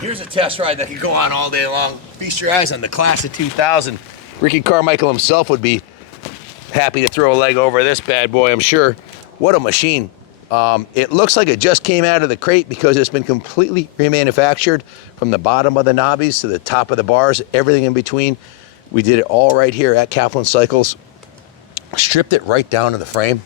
Here's a test ride that could go on all day long. Feast your eyes on the class of 2000. Ricky Carmichael himself would be happy to throw a leg over this bad boy, I'm sure. What a machine. It looks like it just came out of the crate because it's been completely remanufactured from the bottom of the knobbies to the top of the bars, everything in between. We did it all right here at Kaplan Cycles. Stripped it right down to the frame.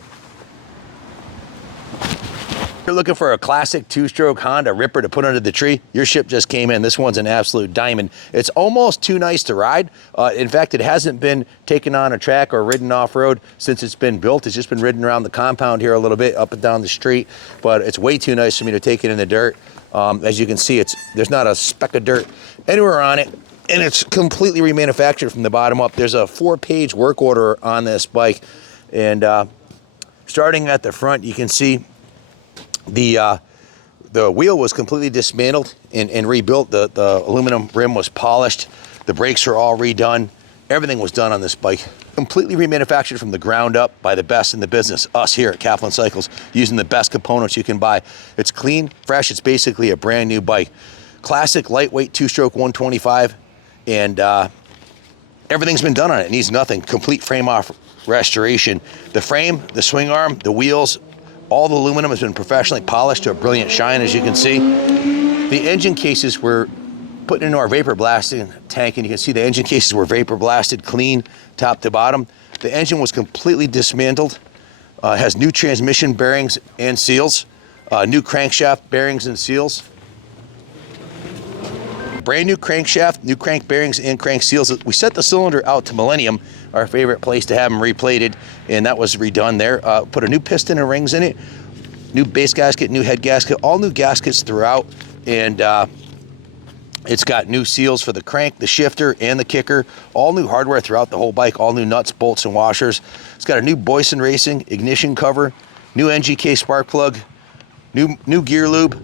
If you're looking for a classic two-stroke Honda Ripper to put under the tree, your ship just came in. This one's an absolute diamond. It's almost too nice to ride. In fact, it hasn't been taken on a track or ridden off-road since it's been built. It's just been ridden around the compound here a little bit, up and down the street, but it's way too nice for me to take it in the dirt. As you can see, there's not a speck of dirt anywhere on it, and it's completely remanufactured from the bottom up. There's a 4-page work order on this bike, and starting at the front, you can see the wheel was completely dismantled and rebuilt. The aluminum rim was polished. The brakes are all redone. Everything was done on this bike. Completely remanufactured from the ground up by the best in the business, us here at Kaplan Cycles, using the best components you can buy. It's clean, fresh. It's basically a brand new bike. Classic lightweight two-stroke 125, and everything's been done on it. It needs nothing. Complete frame off restoration. The frame, the swing arm, the wheels, all the aluminum has been professionally polished to a brilliant shine, as you can see. The engine cases were put into our vapor blasting tank, and you can see the engine cases were vapor blasted clean, top to bottom. The engine was completely dismantled. Has new transmission bearings and seals, new crankshaft bearings and seals. Brand new crankshaft, new crank bearings and crank seals. We sent the cylinder out to Millennium, our favorite place to have them replated, and that was redone there. Put a new piston and rings in it, new base gasket, new head gasket, all new gaskets throughout, and it's got new seals for the crank, the shifter, and the kicker. All new hardware throughout the whole bike, all new nuts, bolts, and washers. It's got a new Boyson Racing ignition cover, new NGK spark plug, new gear lube.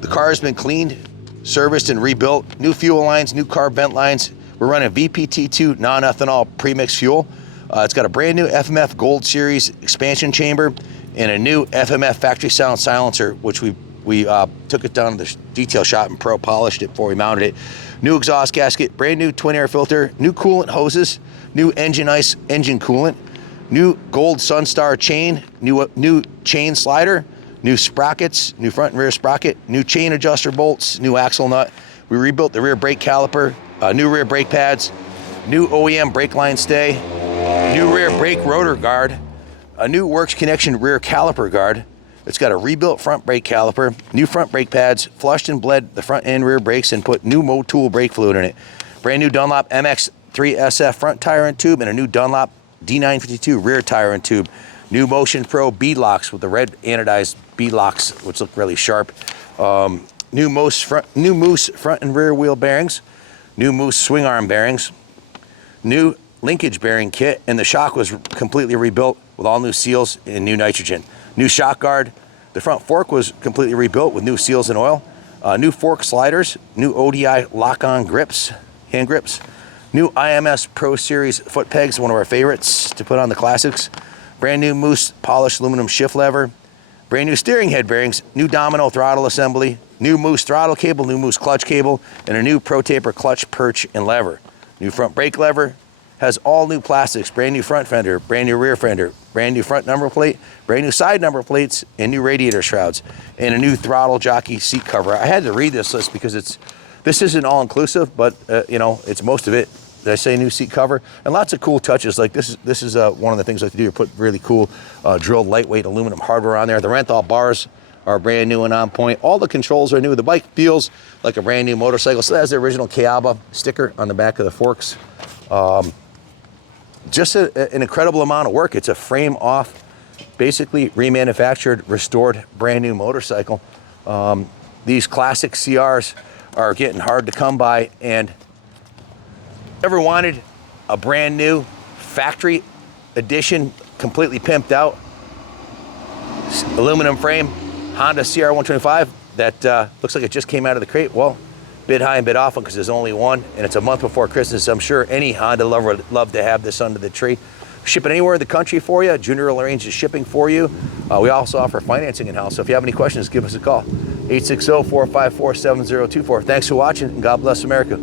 The car has been cleaned, serviced, and rebuilt. New fuel lines, new carb vent lines. We're running VPT2 non-ethanol premix fuel. It's got a brand new FMF Gold Series expansion chamber and a new FMF factory sound silencer, which we took it down to the detail shop and pro polished it before we mounted it. New exhaust gasket, brand new twin air filter, new coolant hoses, new engine ice engine coolant, new gold Sunstar chain, new chain slider, new sprockets, new front and rear sprocket, new chain adjuster bolts, new axle nut. We rebuilt the rear brake caliper, new rear brake pads, new OEM brake line stay, new rear brake rotor guard, a new Works Connection rear caliper guard. It's got a rebuilt front brake caliper, new front brake pads, flushed and bled the front and rear brakes, and put new Motul brake fluid in it. Brand new Dunlop MX3 SF front tire and tube, and a new Dunlop D952 rear tire and tube. New Motion Pro bead locks with the red anodized bead locks, which look really sharp. New Moose front and rear wheel bearings, new Moose swing arm bearings, new linkage bearing kit, and the shock was completely rebuilt with all new seals and new nitrogen. New shock guard. The front fork was completely rebuilt with new seals and oil. New fork sliders, new ODI lock-on grips, hand grips. New IMS Pro Series foot pegs, one of our favorites to put on the classics. Brand new Moose polished aluminum shift lever. Brand new steering head bearings, new Domino throttle assembly, new Moose throttle cable, new Moose clutch cable, and a new Pro Taper clutch perch and lever. New front brake lever, has all new plastics, brand new front fender, brand new rear fender, brand new front number plate, brand new side number plates, and new radiator shrouds, and a new throttle jockey seat cover. I had to read this list because this isn't all inclusive, but you know, it's most of it. Did I say new seat cover? And lots of cool touches. Like this is one of the things I like to do. Put really cool drilled lightweight aluminum hardware on there. The Renthal bars are brand new and on point. All the controls are new. The bike feels like a brand new motorcycle. So that has the original Kayaba sticker on the back of the forks. Just an incredible amount of work. It's a frame off, basically remanufactured, restored, brand new motorcycle. These classic CRs are getting hard to come by, and ever wanted a brand new factory edition, completely pimped out aluminum frame Honda CR125 that looks like it just came out of the crate? Well, bid high and bid often because there's only one, and it's a month before Christmas. I'm sure any Honda lover would love to have this under the tree. Ship it anywhere in the country for you. Junior will arrange the shipping for you. We also offer financing in-house, so if you have any questions, give us a call. 860-454-7024. Thanks for watching, and God bless America.